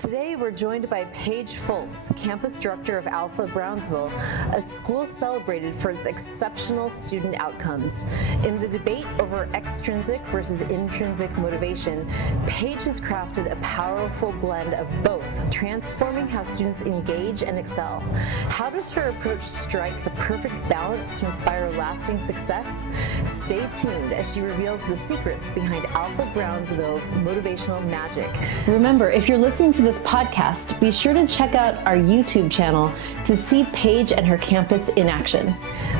Today we're joined by Paige Fultz, campus director of Alpha Brownsville, a school celebrated for its exceptional student outcomes. In the debate over extrinsic versus intrinsic motivation, Paige has crafted a powerful blend of both, transforming how students engage and excel. How does her approach strike the perfect balance to inspire lasting success? Stay tuned as she reveals the secrets behind Alpha Brownsville's motivational magic. Remember, if you're listening to this podcast, be sure to check out our YouTube channel to see Paige and her campus in action.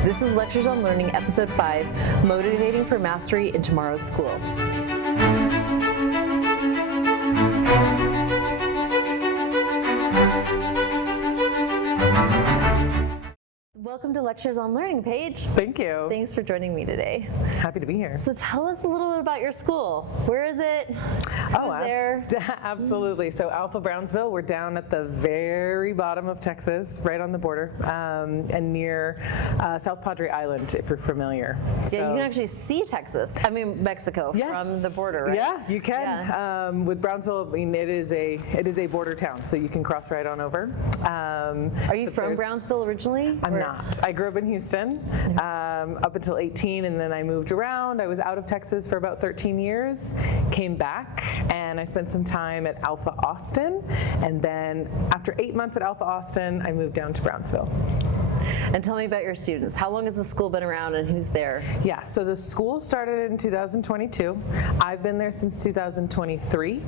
This is Lectures on Learning, Episode 5, Motivating for Mastery in Tomorrow's Schools. Welcome to Lectures on Learning, Paige. Thank you. Thanks for joining me today. Happy to be here. So tell us a little bit about your school. Where is it? Who's there? Absolutely. So Alpha Brownsville, we're down at the very bottom of Texas, right on the border, and near South Padre Island, if you're familiar. Yeah, you can actually see Mexico from the border, right? Yeah, you can. Yeah. With Brownsville, I mean, it is a border town, so you can cross right on over. Are you from Brownsville originally? I'm not. I grew up in Houston up until 18, and then I moved around. I was out of Texas for about 13 years, came back, and I spent some time at Alpha Austin, and then after 8 months at Alpha Austin, I moved down to Brownsville. And tell me about your students. How long has the school been around and who's there? Yeah, so the school started in 2022. I've been there since 2023.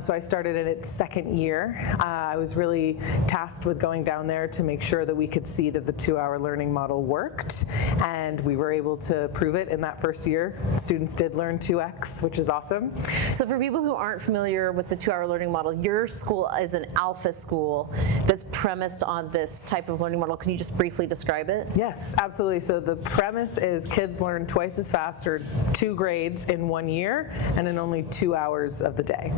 So I started in its second year. I was really tasked with going down there to make sure that we could see that the 2-hour learning model worked. And we were able to prove it in that first year. Students did learn 2x, which is awesome. So for people who aren't familiar with the 2-hour learning model, your school is an alpha school that's premised on this type of learning model. Can you just briefly describe it? Yes, absolutely. So the premise is kids learn twice as fast, or 2 grades in 1 year, and in only 2 hours of the day.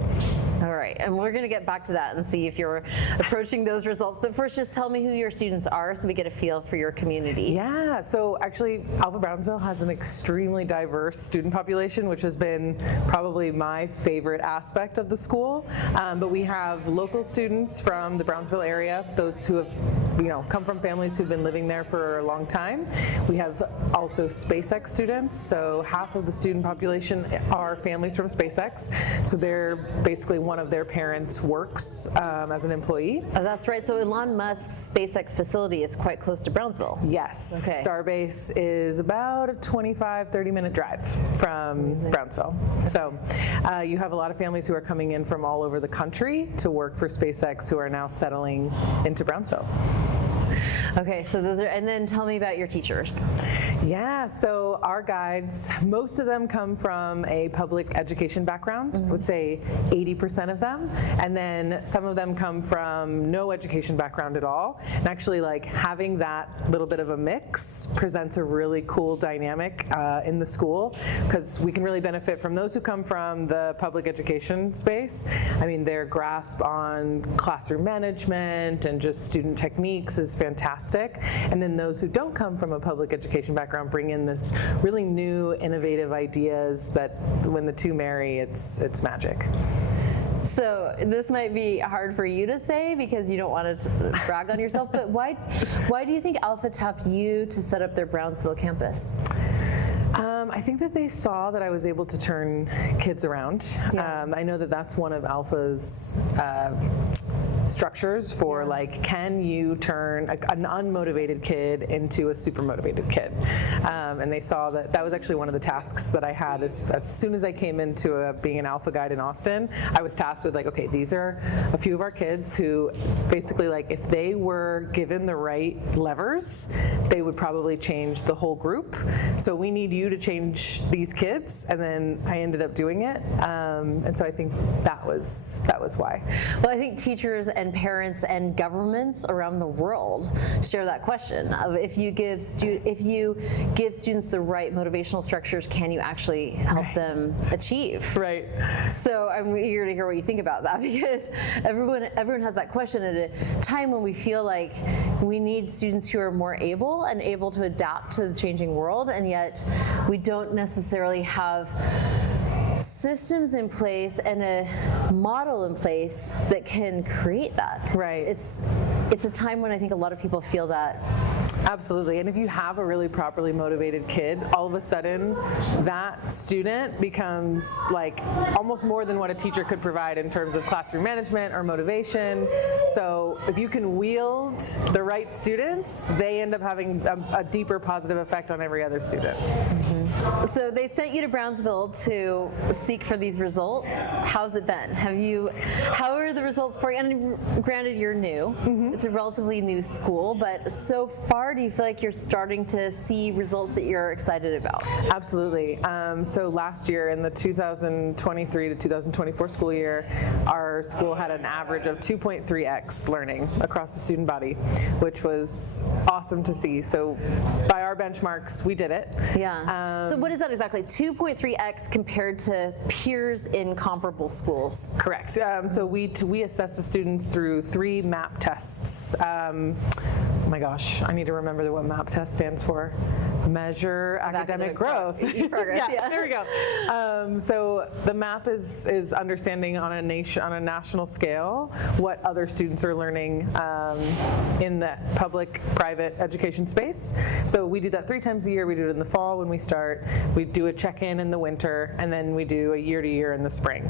All right, and we're going to get back to that and see if you're approaching those results. But first, just tell me who your students are so we get a feel for your community. Yeah, so actually Alpha Brownsville has an extremely diverse student population, which has been probably my favorite aspect of the school. But we have local students from the Brownsville area, those who have come from families who've been living there for a long time. We have also SpaceX students, so half of the student population are families from SpaceX. So they're basically one of their parents works as an employee. Oh, that's right. So Elon Musk's SpaceX facility is quite close to Brownsville. Yes. Okay. Starbase is about a 25-30 minute drive from Brownsville. So you have a lot of families who are coming in from all over the country to work for SpaceX who are now settling into Brownsville. Okay, so those are, and then tell me about your teachers. Yeah, so our guides, most of them come from a public education background, I would say 80% of them, and then some of them come from no education background at all. And actually, like, having that little bit of a mix presents a really cool dynamic in the school, because we can really benefit from those who come from the public education space. I mean, their grasp on classroom management and just student techniques is fantastic. And then those who don't come from a public education background bring in this really new, innovative ideas that when the two marry, it's magic. So this might be hard for you to say because you don't want to brag on yourself, but why do you think Alpha tapped you to set up their Brownsville campus? I think that they saw that I was able to turn kids around. Yeah. I know that that's one of Alpha's structures for like, can you turn an unmotivated kid into a super motivated kid? And they saw that that was actually one of the tasks that I had as soon as I came into being an Alpha guide in Austin. I was tasked with like, okay, these are a few of our kids who basically, like, if they were given the right levers, they would probably change the whole group. So we need you to change these kids, and then I ended up doing it, and so I think that was why. Well, I think teachers and parents and governments around the world share that question of if you give students the right motivational structures, can you actually help them achieve? Right. So I'm eager to hear what you think about that, because everyone has that question at a time when we feel like we need students who are more able to adapt to the changing world, and yet we don't necessarily have systems in place and a model in place that can create that. Right. It's a time when I think a lot of people feel that. Absolutely, and if you have a really properly motivated kid, all of a sudden that student becomes like almost more than what a teacher could provide in terms of classroom management or motivation. So if you can wield the right students, they end up having a deeper positive effect on every other student. So they sent you to Brownsville to seek for these results. How's it been? How are the results for you? And granted, you're new. It's a relatively new school, but so far, do you feel like you're starting to see results that you're excited about? Absolutely. So last year in the 2023 to 2024 school year, our school had an average of 2.3x learning across the student body, which was awesome to see. So by our benchmarks, we did it. Yeah. So what is that exactly? 2.3x compared to peers in comparable schools? Correct. So we assess the students through 3 MAP tests. Oh my gosh, I need to remember what MAP test stands for. Measure academic growth. Progress, yeah. There we go. So the MAP is understanding on a national scale what other students are learning in the public-private education space. So we do that 3 times a year. We do it in the fall when we start. We do a check-in in the winter, and then we do a year-to-year in the spring.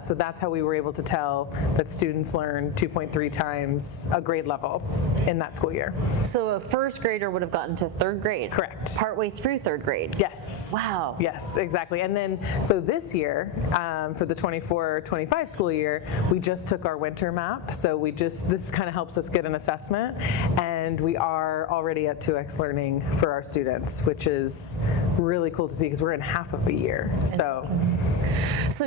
So that's how we were able to tell that students learn 2.3 times a grade level in that school year. So a first grader would have gotten to 3rd grade. Correct. Partway through 3rd grade. Yes. Wow. Yes, exactly. And then, so this year, for the 24-25 school year, we just took our winter map. So this kind of helps us get an assessment. And we are already at 2x learning for our students, which is really cool to see because we're in half of a year. So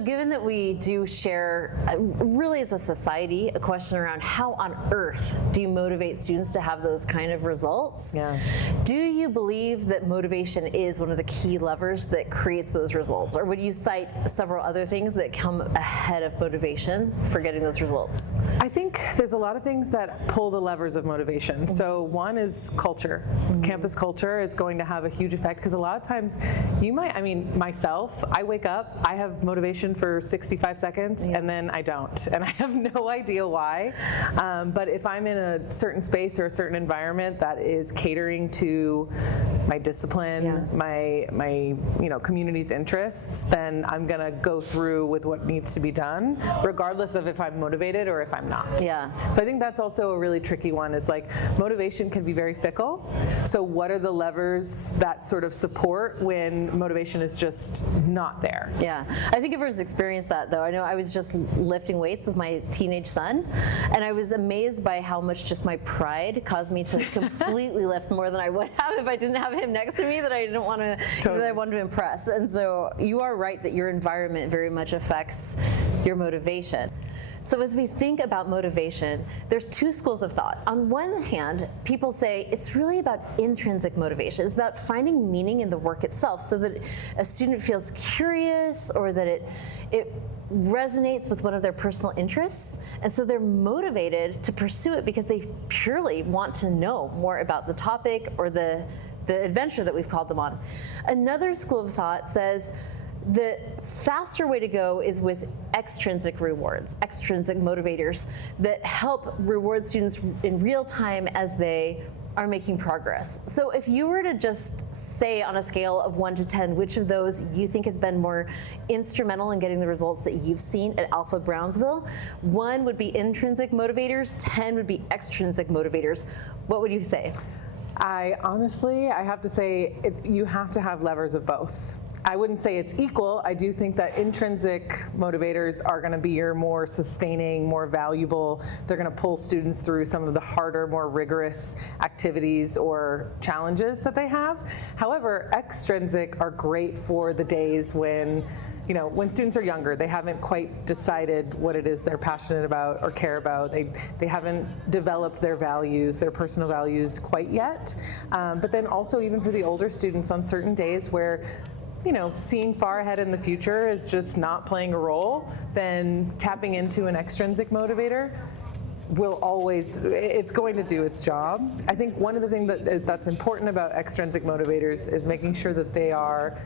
given that we do share, really as a society, a question around how on earth do you motivate students to have those kind of results? Yeah. Do you believe that motivation is one of the key levers that creates those results? Or would you cite several other things that come ahead of motivation for getting those results? I think there's a lot of things that pull the levers of motivation. So one is culture. Campus culture is going to have a huge effect because a lot of times myself, I wake up, I have motivation for 65 seconds and then I don't. And I have no idea why. But if I'm in a certain space or a certain environment that is catering to my discipline, my community's interests, then I'm gonna go through with what needs to be done, regardless of if I'm motivated or if I'm not. Yeah. So I think that's also a really tricky one, is like motivation can be very fickle. So what are the levers that sort of support when motivation is just not there? Yeah, I think everyone's experienced that though. I know I was just lifting weights with my teenage son, and I was amazed by how much just my pride caused me to completely lift more than I would have if I didn't have him next to me that I didn't want to, that I wanted to impress. And so you are right that your environment very much affects your motivation. So as we think about motivation, there's 2 schools of thought. On one hand, people say it's really about intrinsic motivation. It's about finding meaning in the work itself so that a student feels curious or that it resonates with one of their personal interests. And so they're motivated to pursue it because they purely want to know more about the topic or the adventure that we've called them on. Another school of thought says the faster way to go is with extrinsic rewards, extrinsic motivators that help reward students in real time as they are making progress. So if you were to just say on a scale of 1 to 10, which of those you think has been more instrumental in getting the results that you've seen at Alpha Brownsville, 1 would be intrinsic motivators, 10 would be extrinsic motivators. What would you say? I have to say you have to have levers of both. I wouldn't say it's equal. I do think that intrinsic motivators are going to be your more sustaining, more valuable. They're going to pull students through some of the harder, more rigorous activities or challenges that they have. However, extrinsic are great for the days when students are younger, they haven't quite decided what it is they're passionate about or care about. They haven't developed their values, their personal values quite yet. But then also even for the older students on certain days where seeing far ahead in the future is just not playing a role, then tapping into an extrinsic motivator it's going to do its job. I think one of the things that's important about extrinsic motivators is making sure that they are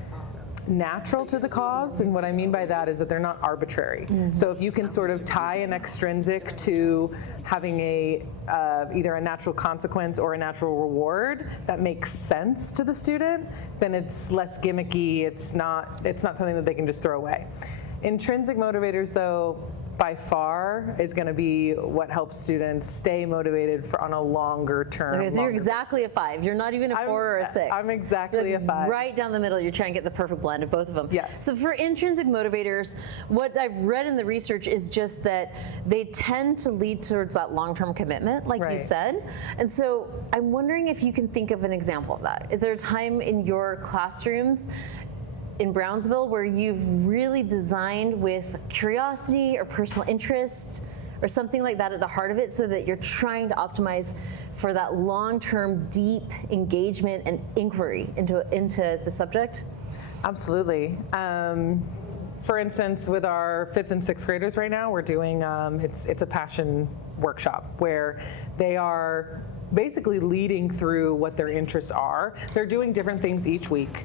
natural to the cause, and what I mean by that is that they're not arbitrary. So if you can sort of tie an extrinsic to having either a natural consequence or a natural reward that makes sense to the student, then it's less gimmicky. It's not something that they can just throw away. Intrinsic motivators, though, by far is going to be what helps students stay motivated on a longer term. Okay, so you're exactly a 5. You're not even a 4 or a 6. I'm exactly a 5. Right down the middle, you're trying to get the perfect blend of both of them. Yes. So for intrinsic motivators, what I've read in the research is just that they tend to lead towards that long-term commitment, like you said. And so I'm wondering if you can think of an example of that. Is there a time in your classrooms in Brownsville where you've really designed with curiosity or personal interest or something like that at the heart of it, so that you're trying to optimize for that long-term deep engagement and inquiry into the subject? Absolutely. For instance, with our 5th and 6th graders right now, we're doing, it's a passion workshop where they are basically leading through what their interests are. They're doing different things each week,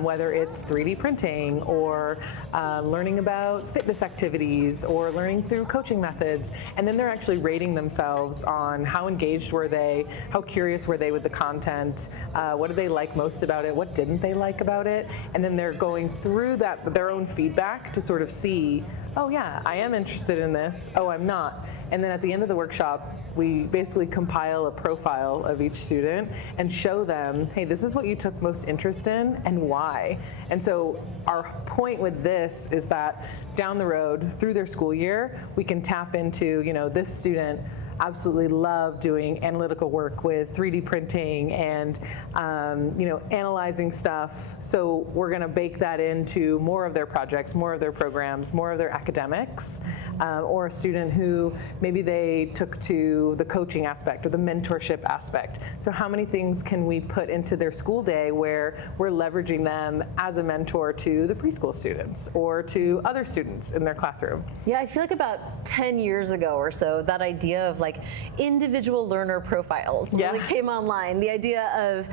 whether it's 3D printing or learning about fitness activities or learning through coaching methods. And then they're actually rating themselves on how engaged were they, how curious were they with the content, what did they like most about it, what didn't they like about it. And then they're going through that, their own feedback to sort of see, oh yeah, I am interested in this, oh I'm not. And then at the end of the workshop, we basically compile a profile of each student and show them, hey, this is what you took most interest in and why. And so our point with this is that down the road, through their school year, we can tap into, this student absolutely love doing analytical work with 3D printing and analyzing stuff. So we're going to bake that into more of their projects, more of their programs, more of their academics, or a student who maybe they took to the coaching aspect or the mentorship aspect. So how many things can we put into their school day where we're leveraging them as a mentor to the preschool students or to other students in their classroom? Yeah, I feel like about 10 years ago or so, that idea of like individual learner profiles really came online. The idea of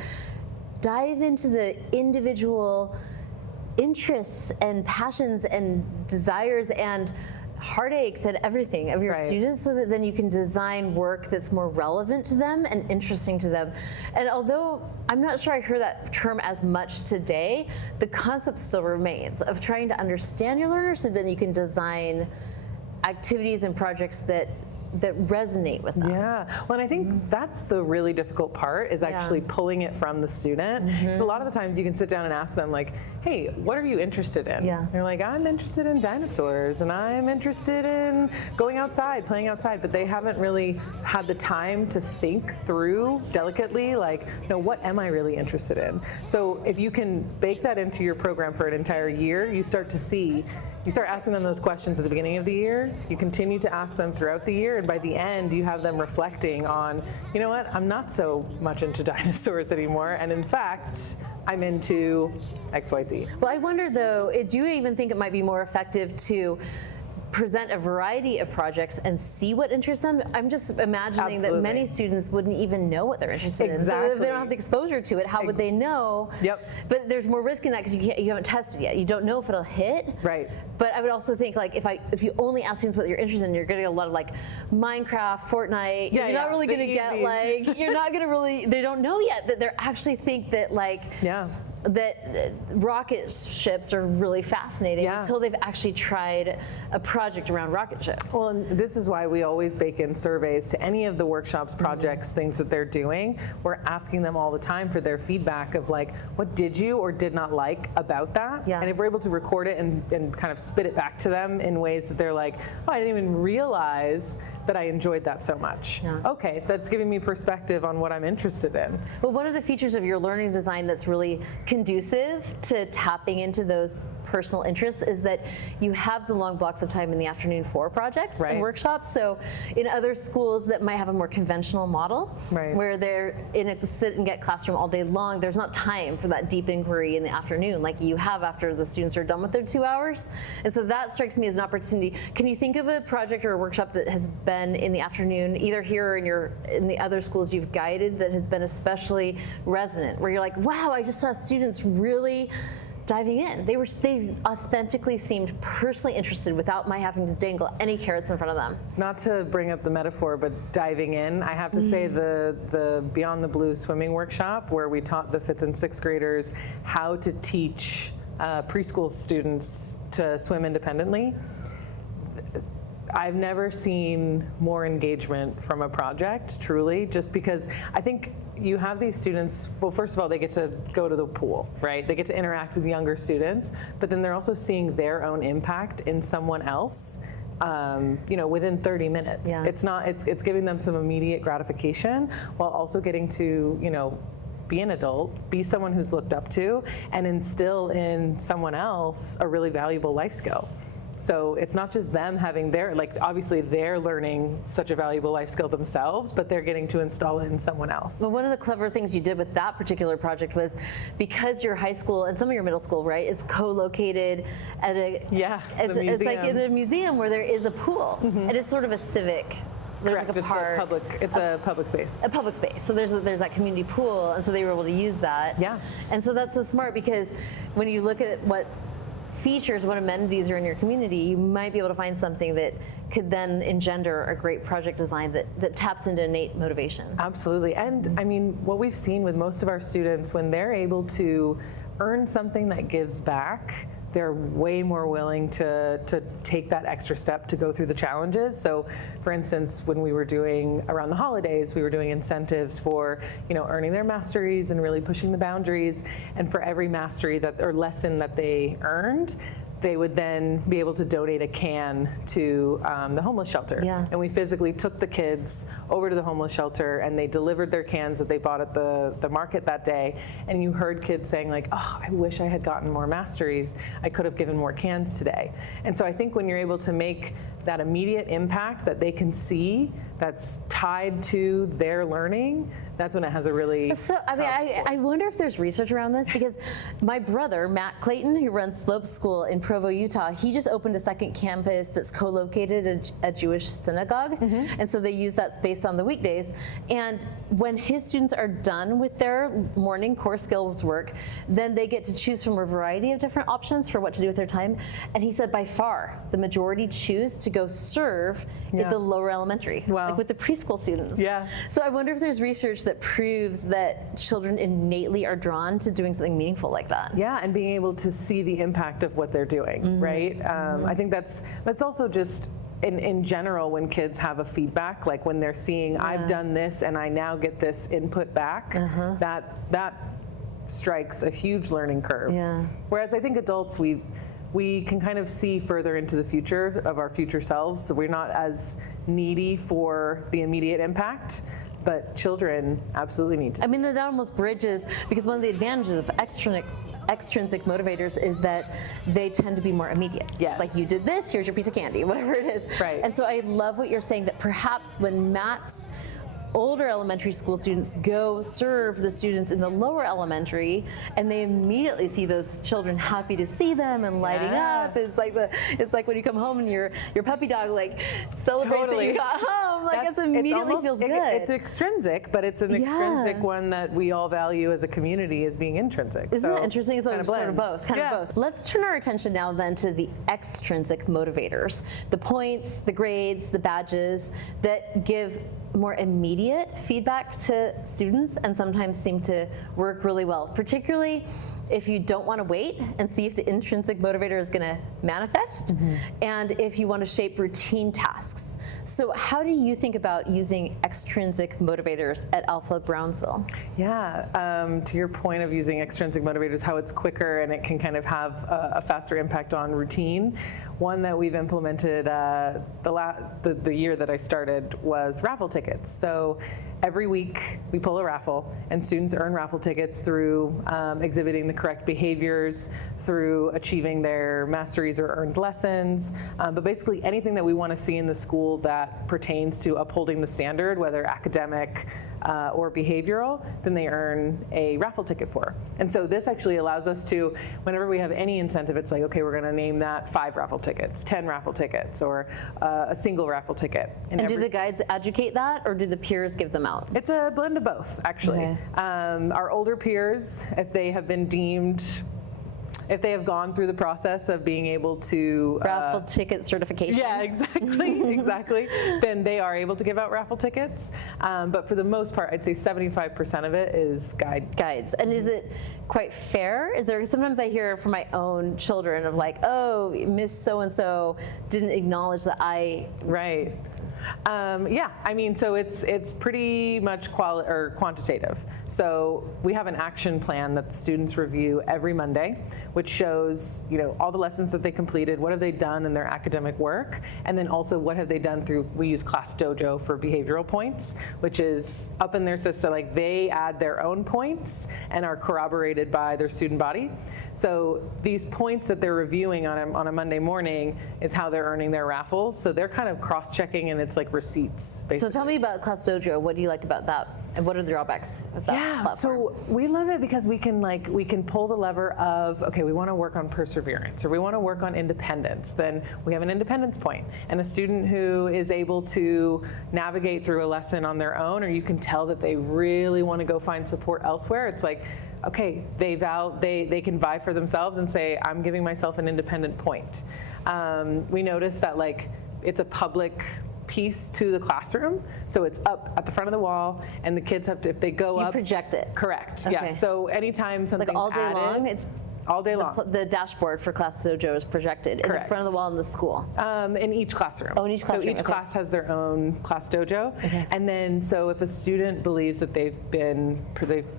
dive into the individual interests and passions and desires and heartaches and everything of your students, so that then you can design work that's more relevant to them and interesting to them. And although I'm not sure I hear that term as much today, the concept still remains of trying to understand your learners so then you can design activities and projects that resonate with them. Yeah, well, and I think that's the really difficult part, is actually pulling it from the student. So a lot of the times you can sit down and ask them like, hey, what are you interested in? They're like, I'm interested in dinosaurs and I'm interested in going outside, playing outside, but they haven't really had the time to think through delicately, like, what am I really interested in? So if you can bake that into your program for an entire year, you start asking them those questions at the beginning of the year, you continue to ask them throughout the year, and by the end you have them reflecting on, you know what, I'm not so much into dinosaurs anymore, and in fact, I'm into XYZ. Well, I wonder though, do you even think it might be more effective to present a variety of projects and see what interests them? I'm just imagining that many students wouldn't even know what they're interested in. So if they don't have the exposure to it, how would they know? But there's more risk in that because you haven't tested yet. You don't know if it'll hit. But I would also think like if you only ask students what you're interested in, you're getting a lot of like Minecraft, Fortnite. You're not really going to get like, you're not going to really, they don't know yet that they actually think that like, that rocket ships are really fascinating until they've actually tried a project around rocket ships. Well, and this is why we always bake in surveys to any of the workshops, projects, things that they're doing. We're asking them all the time for their feedback of like, what did you or did not like about that? And if we're able to record it and kind of spit it back to them in ways that they're like, oh, I didn't even realize that I enjoyed that so much. Okay, that's giving me perspective on what I'm interested in. Well, one of the features of your learning design that's really conducive to tapping into those personal interests is that you have the long blocks of time in the afternoon for projects and workshops. So in other schools that might have a more conventional model, where they're in a sit and get classroom all day long, there's not time for that deep inquiry in the afternoon like you have after the students are done with their 2 hours. And so that strikes me as an opportunity. Can you think of a project or a workshop that has been in the afternoon, either here or in the other schools you've guided, that has been especially resonant, where you're like, wow, I just saw students really diving in. They authentically seemed personally interested without my having to dangle any carrots in front of them. Not to bring up the metaphor, but diving in, I have to say the Beyond the Blue swimming workshop, where we taught the 5th and 6th graders how to teach preschool students to swim independently. I've never seen more engagement from a project, truly, just because I think you have these students, well, first of all, they get to go to the pool, right? They get to interact with younger students, but then they're also seeing their own impact in someone else, within 30 minutes. Yeah. It's giving them some immediate gratification while also getting to, be an adult, be someone who's looked up to, and instill in someone else a really valuable life skill. So it's not just them having obviously they're learning such a valuable life skill themselves, but they're getting to install it in someone else. Well, one of the clever things you did with that particular project was, because your high school and some of your middle school, right, is co-located at it's like in a museum where there is a pool, and it's sort of a civic. Correct. Like It's a public space. A public space. So there's that community pool, and so they were able to use that. Yeah. And so that's so smart, because when you look at what features, what amenities are in your community, you might be able to find something that could then engender a great project design that taps into innate motivation. Absolutely. And I mean, what we've seen with most of our students, when they're able to earn something that gives back, they're way more willing to take that extra step to go through the challenges. So for instance, when we were doing around the holidays, we were doing incentives for, earning their masteries and really pushing the boundaries. And for every mastery or lesson that they earned, they would then be able to donate a can to the homeless shelter. Yeah. And we physically took the kids over to the homeless shelter, and they delivered their cans that they bought at the market that day. And you heard kids saying like, oh, I wish I had gotten more masteries. I could have given more cans today. And so I think when you're able to make that immediate impact that they can see, that's tied to their learning, that's when it has a really So, I wonder if there's research around this, because my brother, Matt Clayton, who runs Slope School in Provo, Utah, he just opened a second campus that's co-located at a Jewish synagogue. And so they use that space on the weekdays. And when his students are done with their morning core skills work, then they get to choose from a variety of different options for what to do with their time. And he said by far, the majority choose to go serve at the lower elementary, like with the preschool students. Yeah. So I wonder if there's research that proves that children innately are drawn to doing something meaningful like that. Yeah, and being able to see the impact of what they're doing, right? I think that's also just in general, when kids have a feedback, like when they're seeing, I've done this and I now get this input back, that strikes a huge learning curve. Yeah. Whereas I think adults, we can kind of see further into the future of our future selves, so we're not as needy for the immediate impact. But children absolutely need to see. I mean, that almost bridges, because one of the advantages of extrinsic motivators is that they tend to be more immediate. Yes. Like, you did this, here's your piece of candy, whatever it is. Right. And so I love what you're saying, that perhaps when Matt's older elementary school students go serve the students in the lower elementary, and they immediately see those children happy to see them and lighting up. It's like when you come home and your puppy dog like celebrates that you got home. Like, it immediately feels good. It's extrinsic, but it's an extrinsic one that we all value as a community as being intrinsic. Isn't that interesting? So kind of sort of both. Kind of both. Let's turn our attention now then to the extrinsic motivators, the points, the grades, the badges that give more immediate feedback to students and sometimes seem to work really well, particularly if you don't want to wait and see if the intrinsic motivator is going to manifest, and if you want to shape routine tasks. So how do you think about using extrinsic motivators at Alpha Brownsville? Yeah, to your point of using extrinsic motivators, how it's quicker and it can kind of have a faster impact on routine. One that we've implemented the year that I started was raffle tickets. So every week we pull a raffle, and students earn raffle tickets through exhibiting the correct behaviors, through achieving their masteries or earned lessons, but basically anything that we want to see in the school that pertains to upholding the standard, whether academic or behavioral, then they earn a raffle ticket for. And so this actually allows us to, whenever we have any incentive, it's like, okay, we're going to name that 5 raffle tickets, 10 raffle tickets, or a single raffle ticket. And do the guides educate that, or do the peers give them out? It's a blend of both, actually. Okay. Our older peers, if they have been deemed if they have gone through the process of being able to Raffle ticket certification. Yeah, exactly. Then they are able to give out raffle tickets. But for the most part, I'd say 75% of it is guides. And is it quite fair? Is there, sometimes I hear from my own children of like, oh, Miss so-and-so didn't acknowledge that I. Right. Yeah, I mean, so it's pretty much quantitative. So we have an action plan that the students review every Monday, which shows, all the lessons that they completed, what have they done in their academic work, and then also what have they done through, we use ClassDojo for behavioral points, which is up in their system, like they add their own points and are corroborated by their student body. So these points that they're reviewing on a Monday morning is how they're earning their raffles. So they're kind of cross-checking, and it's like receipts, basically. So tell me about ClassDojo. What do you like about that? And what are the drawbacks of that platform? So we love it because we can pull the lever of, okay, we want to work on perseverance, or we want to work on independence. Then we have an independence point, and a student who is able to navigate through a lesson on their own, or you can tell that they really want to go find support elsewhere. It's like, okay, they can vie for themselves and say, I'm giving myself an independent point. We noticed that it's a public piece to the classroom, so it's up at the front of the wall, and the kids have to, if they go up. You project it. Correct. Okay. Yeah. So anytime something's all day added, long. It's all day long. The dashboard for ClassDojo is projected in the front of the wall in the school. In each classroom. Oh, in each classroom. So each class has their own ClassDojo. Okay. And then, so if a student believes that they've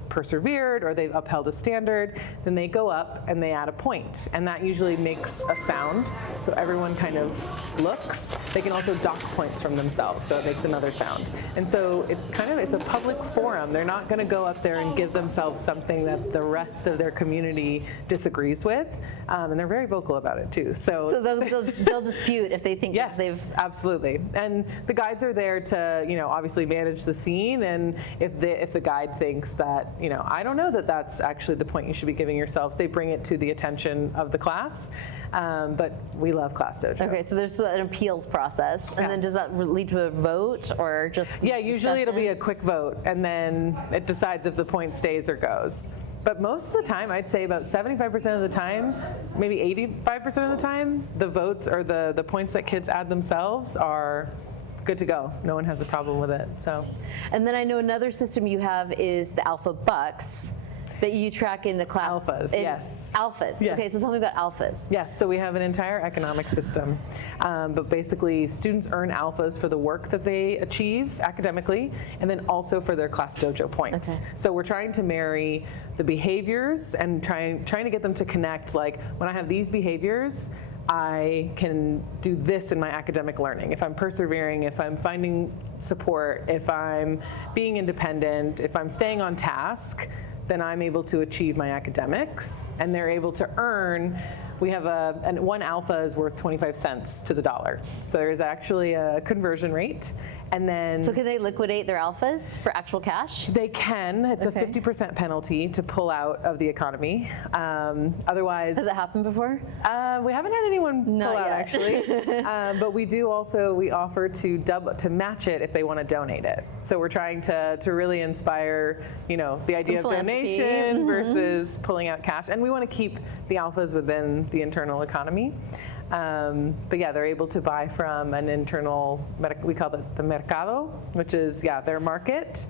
persevered or they've upheld a standard, then they go up and they add a point. And that usually makes a sound. So everyone kind of looks. They can also dock points from themselves, so it makes another sound. And so it's a public forum. They're not going to go up there and give themselves something that the rest of their community disagrees with, and they're very vocal about it too. So they'll dispute if they think yes, they've. Absolutely. And the guides are there to, obviously manage the scene. And if the guide thinks that, I don't know that that's actually the point you should be giving yourselves, they bring it to the attention of the class. But we love ClassDojo. Okay, so there's an appeals process, and then does that lead to a vote or just? Yeah, usually it'll be a quick vote, and then it decides if the point stays or goes. But most of the time, I'd say about 75% of the time, maybe 85% of the time, the votes or the points that kids add themselves are good to go. No one has a problem with it. So. And then I know another system you have is the Alpha Bucks that you track in the class. Alphas, yes. Alphas. Yes. Okay, so tell me about alphas. Yes, so we have an entire economic system, but basically students earn alphas for the work that they achieve academically, and then also for their ClassDojo points. Okay. So we're trying to marry the behaviors and trying to get them to connect, like when I have these behaviors, I can do this in my academic learning. If I'm persevering, if I'm finding support, if I'm being independent, if I'm staying on task, then I'm able to achieve my academics, and they're able to earn. We have one alpha is worth 25 cents to the dollar. So there is actually a conversion rate. And then. So can they liquidate their alphas for actual cash? They can. It's Okay. a 50% penalty to pull out of the economy. Otherwise. Has it happened before? We haven't had anyone pull Not out yet. actually. But we do also, we offer to match it if they want to donate it. So we're trying to really inspire, the idea of philanthropy. donation versus pulling out cash. And we want to keep the alphas within the internal economy. But yeah, they're able to buy from an internal, we call it the mercado, which is, their market.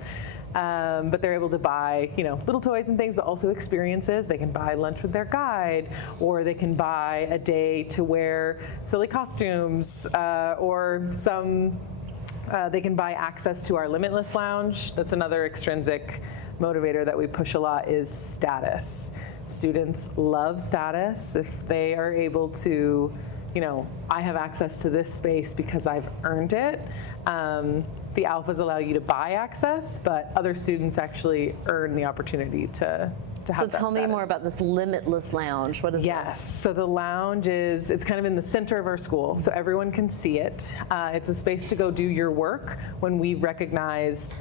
But they're able to buy, little toys and things, but also experiences. They can buy lunch with their guide, or they can buy a day to wear silly costumes, or they can buy access to our Limitless Lounge. That's another extrinsic motivator that we push a lot, is status. Students love status. If they are able to, I have access to this space because I've earned it. The alphas allow you to buy access, but other students actually earn the opportunity to have that status. So tell me more about this Limitless Lounge. What is Yes, this? so the lounge it's kind of in the center of our school, so everyone can see it. It's a space to go do your work when we've recognized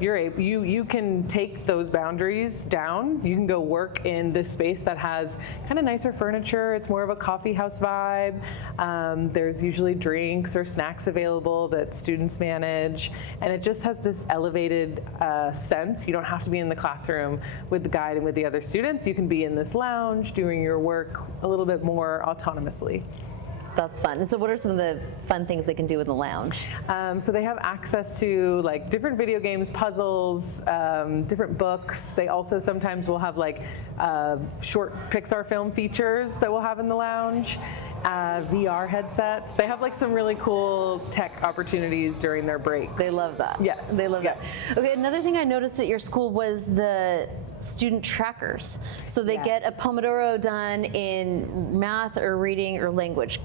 you can take those boundaries down. You can go work in this space that has kind of nicer furniture. It's more of a coffee house vibe. There's usually drinks or snacks available that students manage, and it just has this elevated sense. You don't have to be in the classroom with the guide and with the other students. You can be in this lounge doing your work a little bit more autonomously. That's fun. And so what are some of the fun things they can do in the lounge? So they have access to like different video games, puzzles, different books. They also sometimes will have like short Pixar film features that we'll have in the lounge. VR headsets. They have like some really cool tech opportunities during their breaks. They love that. Yes. They love that. Okay, another thing I noticed at your school was the student trackers. So they get a Pomodoro done in math or reading or language.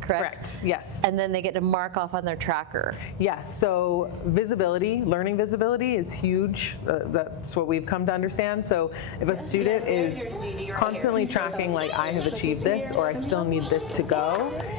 Correct? Yes. And then they get to mark off on their tracker. Yes, so visibility, learning visibility is huge. That's what we've come to understand. So if a student is constantly tracking like I have achieved this or I still need this to go,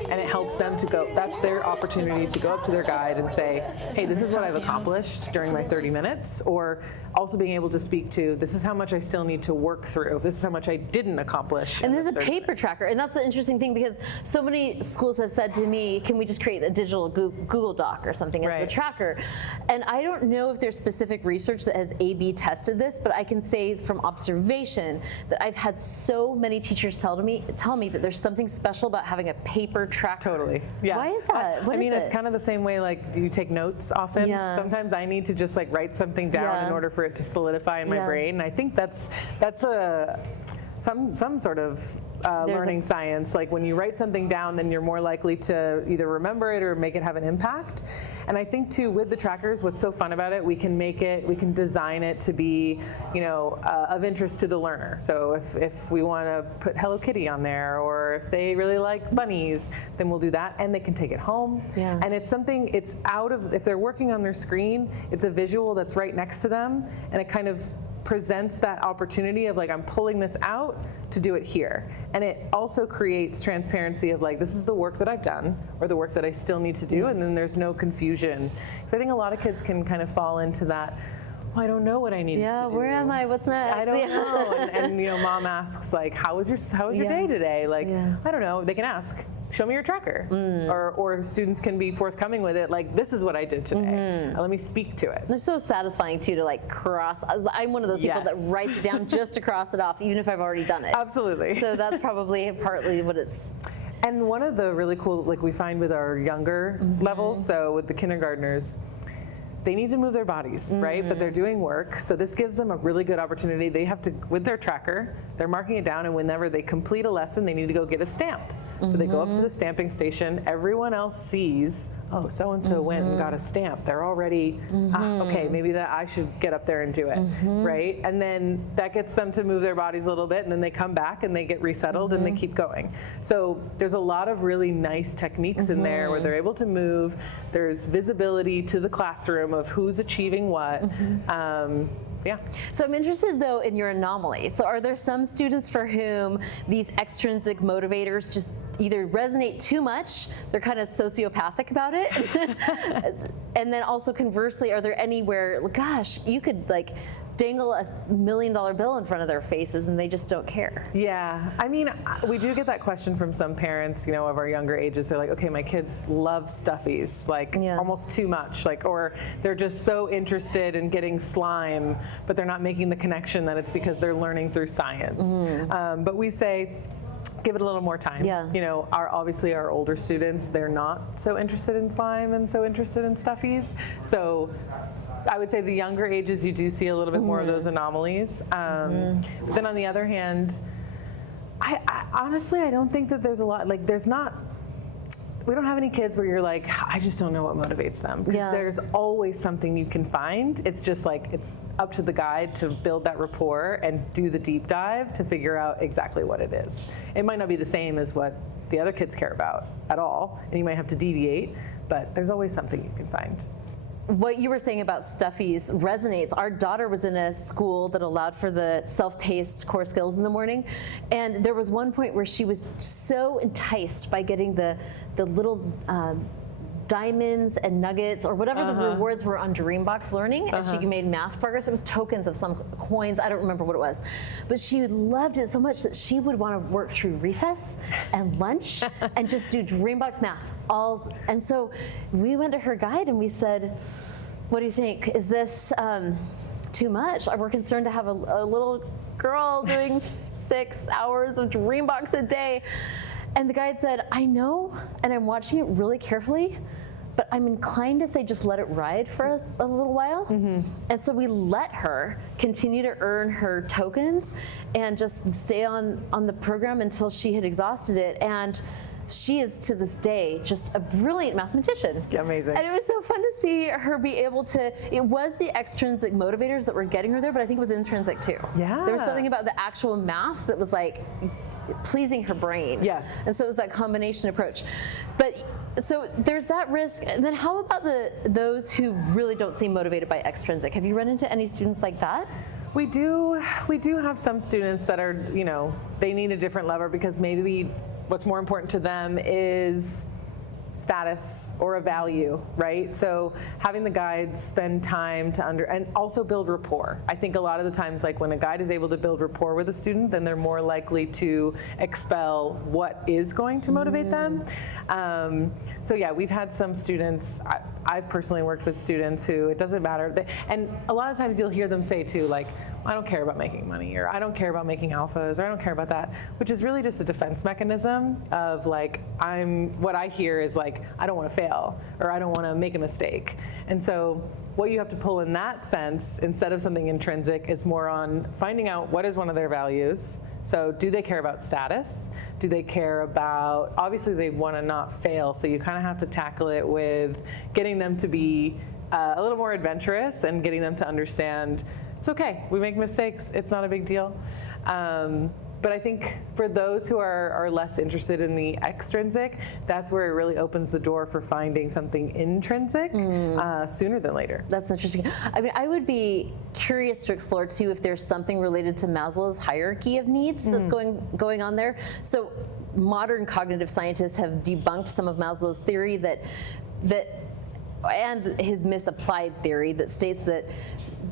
and it helps them to go, that's their opportunity to go up to their guide and say, hey, this is what I've accomplished during my 30 minutes, or also being able to speak to, this is how much I still need to work through, this is how much I didn't accomplish. And there's a paper tracker, and that's the interesting thing, because so many schools have said to me, can we just create a digital Google Doc or something as the tracker? And I don't know if there's specific research that has A/B tested this, but I can say from observation that I've had so many teachers tell me that there's something special about having a paper tracker. Totally. Yeah. Why is that? I mean, it's kind of the same way, like, do you take notes often? Yeah. Sometimes I need to just like write something down in order for it to solidify in my brain. And I think that's some sort of learning science. Like when you write something down, then you're more likely to either remember it or make it have an impact. And I think too, with the trackers, what's so fun about it, we can design it to be, of interest to the learner. So if we want to put Hello Kitty on there, or if they really like bunnies, then we'll do that, and they can take it home. Yeah. And it's something, it's out of, if they're working on their screen, it's a visual that's right next to them, and it kind of presents that opportunity of like, I'm pulling this out to do it here. And it also creates transparency of like, this is the work that I've done or the work that I still need to do, and then there's no confusion. So I think a lot of kids can kind of fall into that, well, I don't know what I need to do. Yeah, where am I? What's next? I don't know. And mom asks like, how was your day today? Like, I don't know. They can ask, show me your tracker. Or students can be forthcoming with it, like, this is what I did today. Let me speak to it. It's so satisfying too to like cross. I'm one of those people that writes it down just to cross it off, even if I've already done it. Absolutely. So that's probably partly what it's. And one of the really cool, like we find with our younger levels, so with the kindergartners, they need to move their bodies, right? But they're doing work, so this gives them a really good opportunity. They have to, with their tracker, they're marking it down, and whenever they complete a lesson, they need to go get a stamp. So they go up to the stamping station. Everyone else sees, oh, so-and-so went and got a stamp. They're already, okay, maybe that I should get up there and do it, right? And then that gets them to move their bodies a little bit, and then they come back and they get resettled and they keep going. So there's a lot of really nice techniques in there where they're able to move. There's visibility to the classroom of who's achieving what. Yeah. So I'm interested though in your anomaly. So are there some students for whom these extrinsic motivators just either resonate too much, they're kind of sociopathic about it, and then also conversely, are there any where, gosh, you could like dangle $1 million bill in front of their faces and they just don't care? Yeah, I mean, we do get that question from some parents, of our younger ages. They're like, okay, my kids love stuffies, like almost too much, like, or they're just so interested in getting slime, but they're not making the connection that it's because they're learning through science. But we say, give it a little more time. Yeah. Obviously our older students, they're not so interested in slime and so interested in stuffies. So I would say the younger ages, you do see a little bit more of those anomalies. But then on the other hand, I honestly, I don't think that there's a lot, like we don't have any kids where you're like, I just don't know what motivates them. Because there's always something you can find. It's just like, it's up to the guide to build that rapport and do the deep dive to figure out exactly what it is. It might not be the same as what the other kids care about at all, and you might have to deviate, but there's always something you can find. What you were saying about stuffies resonates. Our daughter was in a school that allowed for the self-paced core skills in the morning, and there was one point where she was so enticed by getting the little diamonds and nuggets or whatever the rewards were on Dreambox Learning, and she made math progress. It was tokens of some coins. I don't remember what it was. But she loved it so much that she would want to work through recess and lunch and just do Dreambox math. And so we went to her guide and we said, what do you think? Is this too much? We're concerned to have a little girl doing 6 hours of Dreambox a day. And the guide said, I know, and I'm watching it really carefully, but I'm inclined to say just let it ride for a little while. And so we let her continue to earn her tokens and just stay on the program until she had exhausted it. And she is, to this day, just a brilliant mathematician. Amazing. And it was so fun to see her be able to, it was the extrinsic motivators that were getting her there, but I think it was intrinsic too. Yeah. There was something about the actual math that was like pleasing her brain. Yes. And so it was that combination approach. But so there's that risk. And then how about those who really don't seem motivated by extrinsic? Have you run into any students like that? We do have some students that are, they need a different lever because maybe what's more important to them is status or a value, right? So having the guides spend time to and also build rapport. I think a lot of the times, like when a guide is able to build rapport with a student, then they're more likely to expel what is going to motivate them. So yeah, we've had some students, I've personally worked with students who it doesn't matter. And a lot of times you'll hear them say too, like, I don't care about making money, or I don't care about making alphas, or I don't care about that, which is really just a defense mechanism of like, what I hear is like, I don't want to fail, or I don't want to make a mistake. And so what you have to pull in that sense, instead of something intrinsic, is more on finding out what is one of their values. So do they care about status? Do they care about, obviously they want to not fail, so you kind of have to tackle it with getting them to be a little more adventurous and getting them to understand it's okay, we make mistakes, it's not a big deal. But I think for those who are less interested in the extrinsic, that's where it really opens the door for finding something intrinsic sooner than later. That's interesting. I mean, I would be curious to explore too if there's something related to Maslow's hierarchy of needs that's going on there. So modern cognitive scientists have debunked some of Maslow's theory and his misapplied theory that states that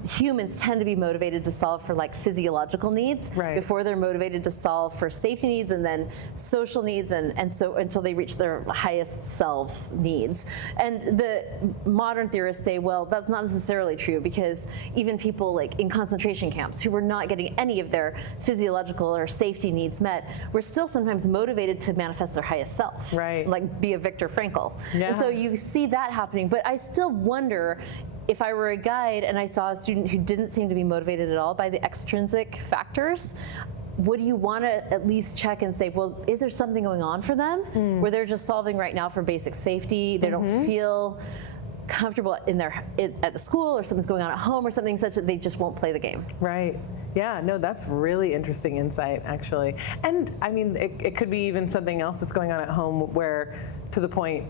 humans tend to be motivated to solve for like physiological needs before they're motivated to solve for safety needs and then social needs and so until they reach their highest self needs. And the modern theorists say, well, that's not necessarily true because even people like in concentration camps who were not getting any of their physiological or safety needs met were still sometimes motivated to manifest their highest self, like be a Viktor Frankl. And so you see that happening, but I still wonder if I were a guide and I saw a student who didn't seem to be motivated at all by the extrinsic factors, would you want to at least check and say, well, is there something going on for them where they're just solving right now for basic safety, they don't feel comfortable at the school, or something's going on at home or something such that they just won't play the game? Right. Yeah, no, that's really interesting insight, actually. And I mean, it could be even something else that's going on at home where, to the point,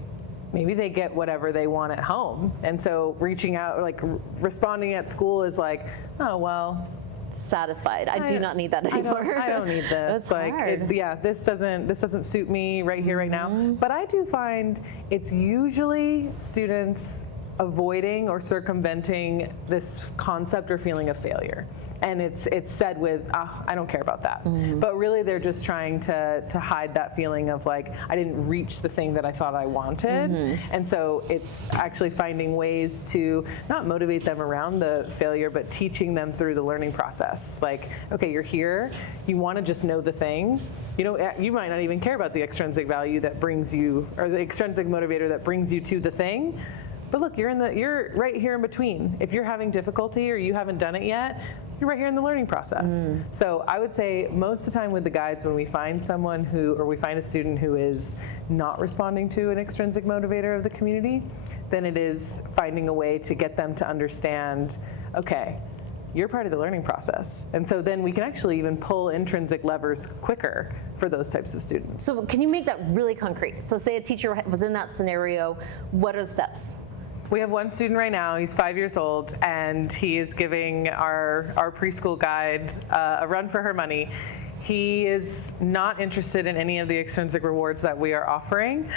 maybe they get whatever they want at home. And so reaching out, like responding at school is like, oh, well. Satisfied. I do not need that anymore. I don't need this. That's like, hard. This doesn't suit me right here, right now. But I do find it's usually students avoiding or circumventing this concept or feeling of failure. And it's said with, I don't care about that. But really they're just trying to hide that feeling of like, I didn't reach the thing that I thought I wanted. And so it's actually finding ways to not motivate them around the failure, but teaching them through the learning process. Like, okay, you're here, you want to just know the thing. You might not even care about the extrinsic value that brings you, or the extrinsic motivator that brings you to the thing. But look, you're right here in between. If you're having difficulty or you haven't done it yet, you're right here in the learning process. So I would say most of the time with the guides, when we find someone we find a student who is not responding to an extrinsic motivator of the community, then it is finding a way to get them to understand, okay, you're part of the learning process. And so then we can actually even pull intrinsic levers quicker for those types of students. So can you make that really concrete? So say a teacher was in that scenario, what are the steps? We have one student right now, he's 5 years old, and he is giving our preschool guide a run for her money. He is not interested in any of the extrinsic rewards that we are offering.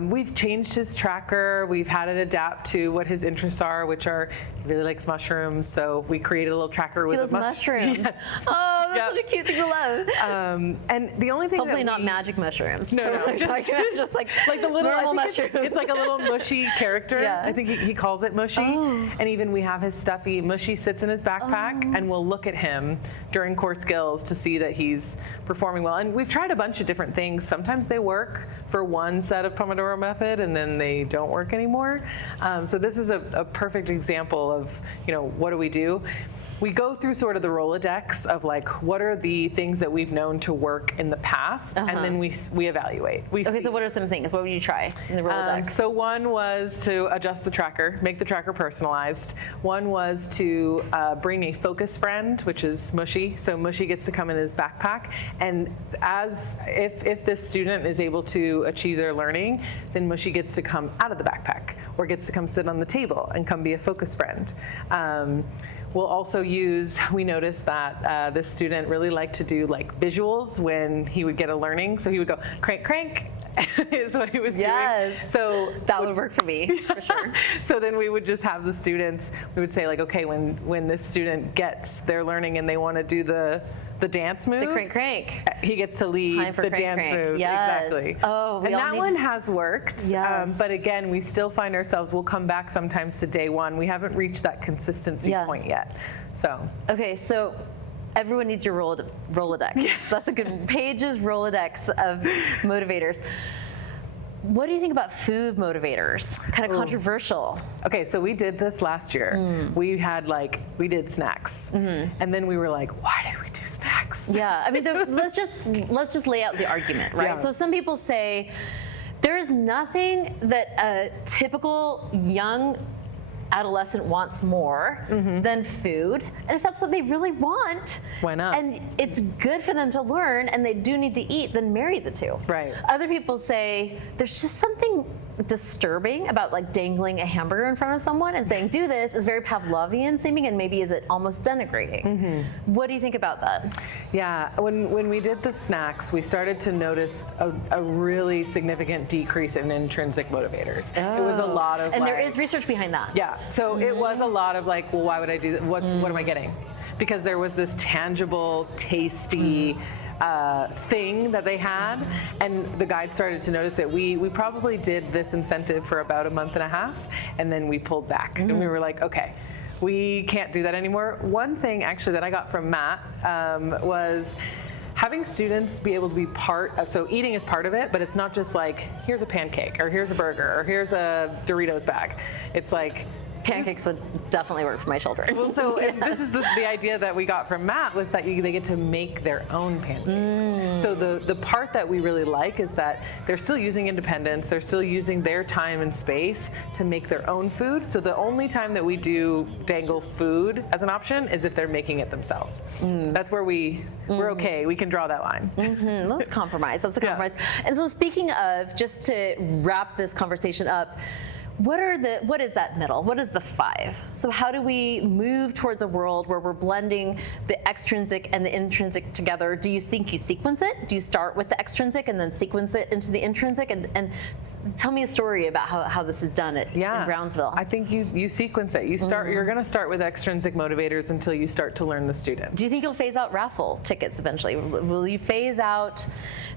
We've changed his tracker. We've had it adapt to what his interests are, which are, he really likes mushrooms, so we created a little tracker with mushrooms. Yes. Oh, that's such a cute thing to love. And the only thing Hopefully not magic mushrooms. No, just like the little normal mushrooms. It's like a little mushy character. Yeah. I think he calls it mushy. Oh. And even we have his stuffy mushy sits in his backpack, and we'll look at him during core skills to see that he's performing well. And we've tried a bunch of different things. Sometimes they work for one set of Pomodoro method, and then they don't work anymore. So this is a perfect example of, what do we do? We go through sort of the Rolodex of like, what are the things that we've known to work in the past, and then we evaluate. Okay, so what are some things? What would you try in the Rolodex? So one was to adjust the tracker, make the tracker personalized. One was to bring a focus friend, which is Mushy. So Mushy gets to come in his backpack, and if this student is able to achieve their learning, then Mushy gets to come out of the backpack, or gets to come sit on the table and come be a focus friend. We'll also we noticed that this student really liked to do like visuals when he would get a learning. So he would go, crank, crank, is what he was doing. So that would work for me, for sure. So then we would just have the students, we would say like, okay, when this student gets their learning and they want to do the dance move. The crank, crank. He gets to lead the dance move. Yes. Exactly. Oh, and that one has worked. Yes. But again, we still find ourselves, we'll come back sometimes to day one. We haven't reached that consistency point yet. So. Okay, so everyone needs your Rolodex. Yeah. That's a good Paige's Rolodex of motivators. What do you think about food motivators? Kind of controversial. Okay, so we did this last year. We did snacks, and then we were like, why did we do snacks? Yeah, I mean, let's just lay out the argument, right? Yeah. So some people say there is nothing that a typical young adolescent wants more than food, and if that's what they really want, why not? And it's good for them to learn, and they do need to eat, then marry the two. Right. Other people say there's just something disturbing about like dangling a hamburger in front of someone and saying do this is very Pavlovian seeming, and maybe is it almost denigrating. What do you think about that? Yeah, when we did the snacks, we started to notice a really significant decrease in intrinsic motivators. It was a lot of, and there is research behind that. Yeah, so it was a lot of like, well, why would I do that? What am I getting? Because there was this tangible, tasty thing that they had, and the guide started to notice it. We probably did this incentive for about a month and a half, and then we pulled back, and we were like, okay, we can't do that anymore. One thing actually that I got from Matt was having students be able to be so eating is part of it, but it's not just like, here's a pancake, or here's a burger, or here's a Doritos bag. It's like, pancakes would definitely work for my children. Well, so this is the idea that we got from Matt, was that they get to make their own pancakes. So the part that we really like is that they're still using independence, they're still using their time and space to make their own food. So the only time that we do dangle food as an option is if they're making it themselves. That's where we're okay, we can draw that line. That's compromise, that's a compromise. And so speaking of, just to wrap this conversation up, what is that middle? What is the 5? So how do we move towards a world where we're blending the extrinsic and the intrinsic together? Do you think you sequence it? Do you start with the extrinsic and then sequence it into the intrinsic? And tell me a story about how this is done in Brownsville. I think you sequence it. You're going to start with extrinsic motivators until you start to learn the student. Do you think you'll phase out raffle tickets eventually? Will you phase out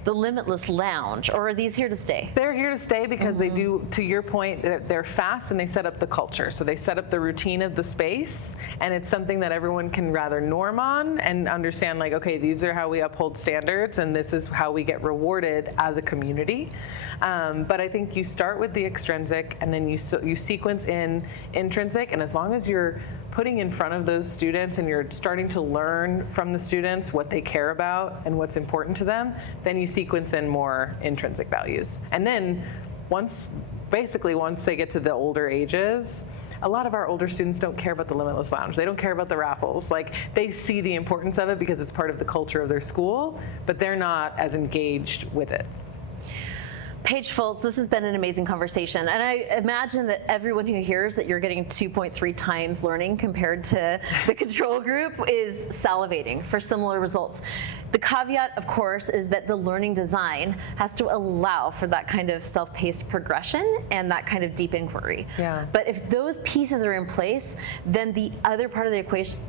the limitless lounge, or are these here to stay? They're here to stay because they do, to your point, they're fast and they set up the culture. So they set up the routine of the space, and it's something that everyone can rather norm on and understand, like, okay, these are how we uphold standards, and this is how we get rewarded as a community. But I think you start with the extrinsic, and then you sequence in intrinsic, and as long as you're putting in front of those students and you're starting to learn from the students what they care about and what's important to them, then you sequence in more intrinsic values. And then once they get to the older ages, a lot of our older students don't care about the limitless lounge. They don't care about the raffles. Like, they see the importance of it because it's part of the culture of their school, but they're not as engaged with it. Paige Fultz, this has been an amazing conversation, and I imagine that everyone who hears that you're getting 2.3 times learning compared to the control group is salivating for similar results. The caveat, of course, is that the learning design has to allow for that kind of self-paced progression and that kind of deep inquiry. Yeah. But if those pieces are in place, then the other part of the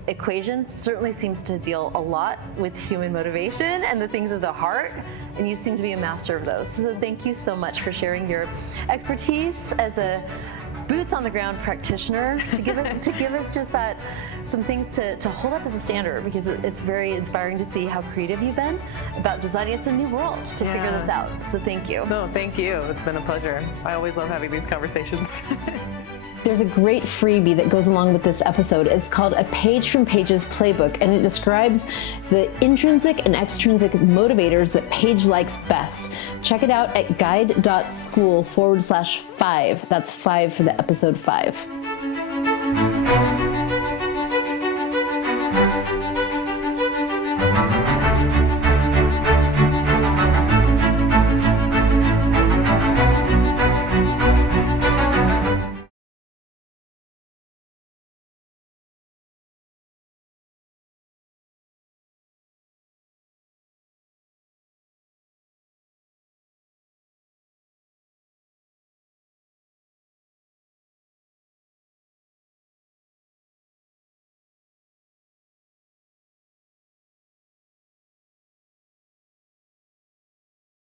equation certainly seems to deal a lot with human motivation and the things of the heart, and you seem to be a master of those. So thank you so much for sharing your expertise as a boots on the ground practitioner to give us just that, some things to hold up as a standard, because it's very inspiring to see how creative you've been about designing. It's a new world to figure this out. So thank you. No, thank you. It's been a pleasure. I always love having these conversations. There's a great freebie that goes along with this episode. It's called A Page from Paige's Playbook, and it describes the intrinsic and extrinsic motivators that Paige likes best. Check it out at guide.school/5. That's 5 for the episode 5.